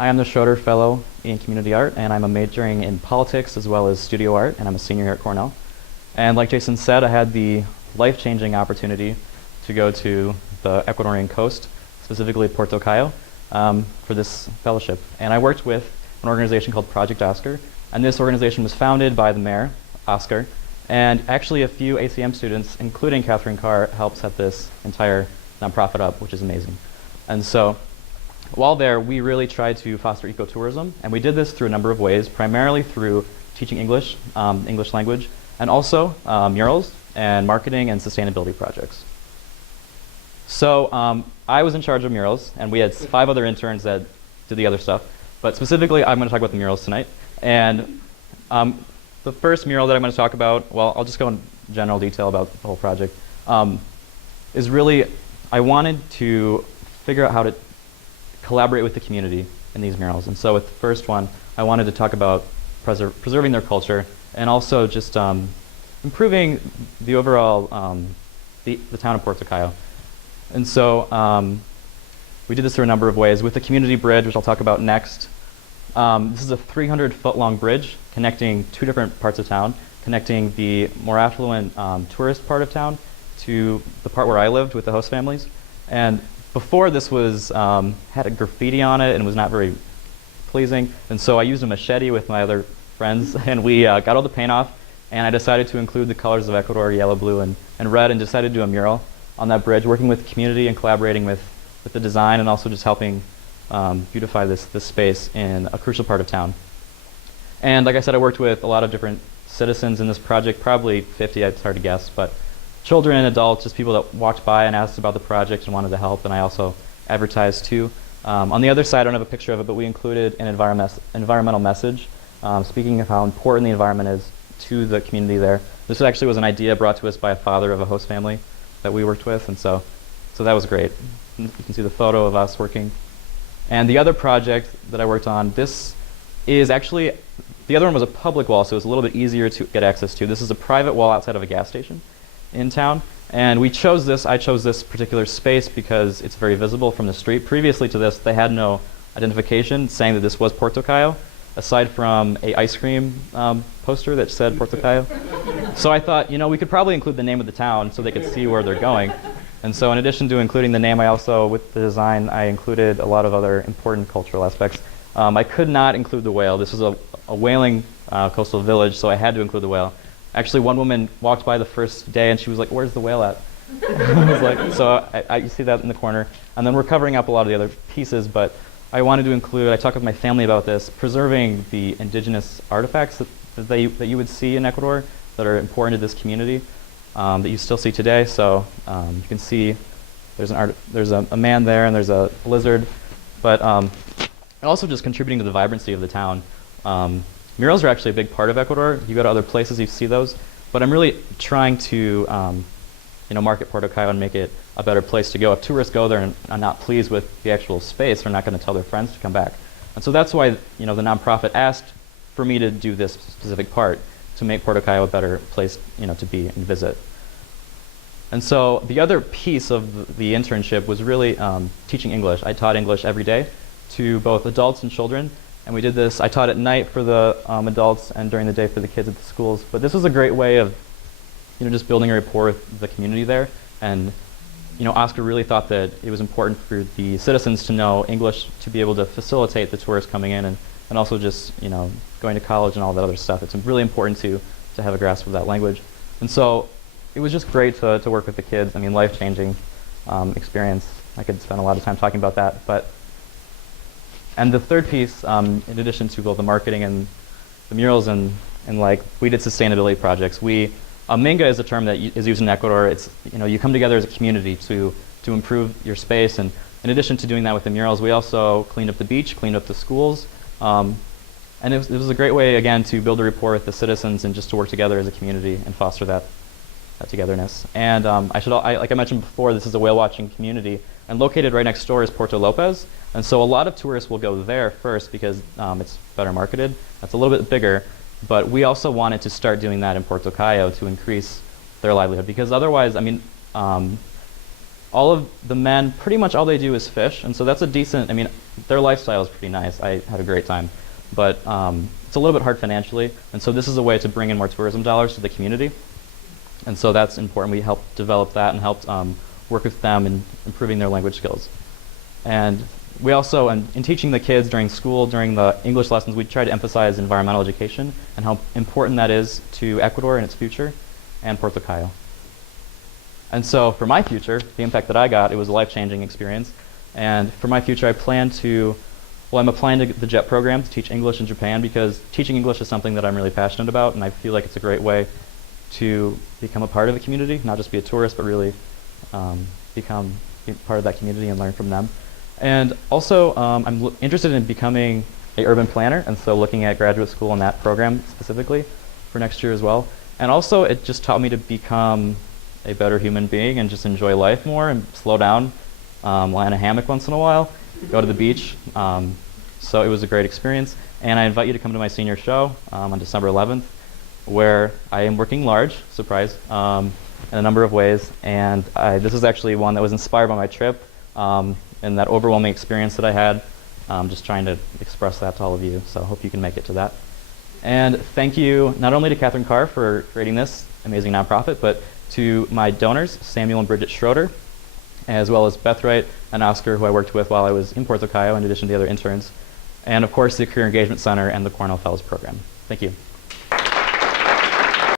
I am the Schroeder Fellow in Community Art, and I'm majoring in politics as well as studio art, and I'm a senior here at Cornell. And like Jason said, I had the life-changing opportunity to go to the Ecuadorian coast, specifically Puerto Cayo, for this fellowship. And I worked with an organization called Project Oscar, and this organization was founded by the mayor, Oscar, and actually a few ACM students, including Catherine Carr, helped set this entire nonprofit up, which is amazing. And so, while there, we really tried to foster ecotourism, and we did this through a number of ways, primarily through teaching English, English language, and also murals and marketing and sustainability projects. So I was in charge of murals, and we had 5 other interns that did the other stuff. But specifically, I'm going to talk about the murals tonight. And the first mural that I'm going to talk about, well, I'll just go in general detail about the whole project, is really, I wanted to figure out how to collaborate with the community in these murals. And so with the first one, I wanted to talk about preserving their culture and also just improving the overall, the town of Puerto Cayo. And so we did this through a number of ways. With the community bridge, which I'll talk about next, this is a 300-foot-long bridge connecting 2 different parts of town, connecting the more affluent tourist part of town to the part where I lived with the host families. And before, this was had a graffiti on it and was not very pleasing. And so I used a machete with my other friends, and we got all the paint off. And I decided to include the colors of Ecuador, yellow, blue, and red, and decided to do a mural on that bridge, working with the community and collaborating with the design, and also just helping beautify this space in a crucial part of town. And like I said, I worked with a lot of different citizens in this project, probably 50, it's hard to guess, but children and adults, just people that walked by and asked about the project and wanted to help, and I also advertised too. On the other side, I don't have a picture of it, but we included an environmental message, speaking of how important the environment is to the community there. This actually was an idea brought to us by a father of a host family that we worked with, and so that was great. You can see the photo of us working. And the other project that I worked on, this is actually, the other one was a public wall, so it was a little bit easier to get access to. This is a private wall outside of a gas station in town. And I chose this particular space because it's very visible from the street. Previously to this, they had no identification saying that this was Puerto Cayo, aside from a ice cream poster that said Puerto Cayo. So I thought, we could probably include the name of the town so they could see where they're going. And so in addition to including the name, I also, with the design, I included a lot of other important cultural aspects. I could not include the whale. This is a whaling coastal village, so I had to include the whale. Actually, one woman walked by the first day and she was like, "Where's the whale at?" I was like, so you see that in the corner. And then we're covering up a lot of the other pieces, but I wanted to include, I talked with my family about this, preserving the indigenous artifacts that you would see in Ecuador that are important to this community, that you still see today. So you can see there's a man there and there's a lizard, but also just contributing to the vibrancy of the town. Murals are actually a big part of Ecuador. You go to other places, you see those, but I'm really trying to market Puerto Cayo and make it a better place to go. If tourists go there and are not pleased with the actual space, they're not going to tell their friends to come back. And so that's why the nonprofit asked for me to do this specific part, to make Puerto Cayo a better place to be and visit. And so the other piece of the internship was really teaching English. I taught English every day to both adults and children. And we did this, I taught at night for the adults and during the day for the kids at the schools. But this was a great way of just building a rapport with the community there. And Oscar really thought that it was important for the citizens to know English to be able to facilitate the tourists coming in, and also just going to college and all that other stuff. It's really important to have a grasp of that language. And so it was just great to work with the kids. I mean, life-changing experience. I could spend a lot of time talking about that. And the third piece, in addition to both the marketing and the murals and we did sustainability projects. Minga is a term that is used in Ecuador. It's you come together as a community to improve your space. And in addition to doing that with the murals, we also cleaned up the beach, cleaned up the schools, and it was a great way again to build a rapport with the citizens and just to work together as a community and foster that togetherness. And like I mentioned before, this is a whale watching community, and located right next door is Puerto Lopez. And so a lot of tourists will go there first because it's better marketed. That's a little bit bigger, but we also wanted to start doing that in Puerto Cayo to increase their livelihood, because otherwise, all of the men, pretty much all they do is fish, and so that's a decent, I mean, their lifestyle is pretty nice. I had a great time. But it's a little bit hard financially, and so this is a way to bring in more tourism dollars to the community. And so that's important. We helped develop that and helped work with them in improving their language skills. And we also, in teaching the kids during school, during the English lessons, we try to emphasize environmental education and how important that is to Ecuador and its future, and Puerto Cayo. And so for my future, the impact that I got, it was a life-changing experience. And for my future, I plan to, well, I'm applying to the JET program to teach English in Japan, because teaching English is something that I'm really passionate about, and I feel like it's a great way to become a part of the community, not just be a tourist, but really be part of that community and learn from them. And also, I'm interested in becoming an urban planner, and so looking at graduate school in that program specifically for next year as well. And also, it just taught me to become a better human being and just enjoy life more and slow down, lie in a hammock once in a while, go to the beach. So it was a great experience. And I invite you to come to my senior show on December 11th, where I am working large, surprise, in a number of ways. And this is actually one that was inspired by my trip and that overwhelming experience that I had. Just trying to express that to all of you. So I hope you can make it to that. And thank you not only to Catherine Carr for creating this amazing nonprofit, but to my donors, Samuel and Bridget Schroeder, as well as Beth Wright and Oscar, who I worked with while I was in Puerto Cayo, in addition to the other interns. And of course, the Career Engagement Center and the Cornell Fellows Program. Thank you.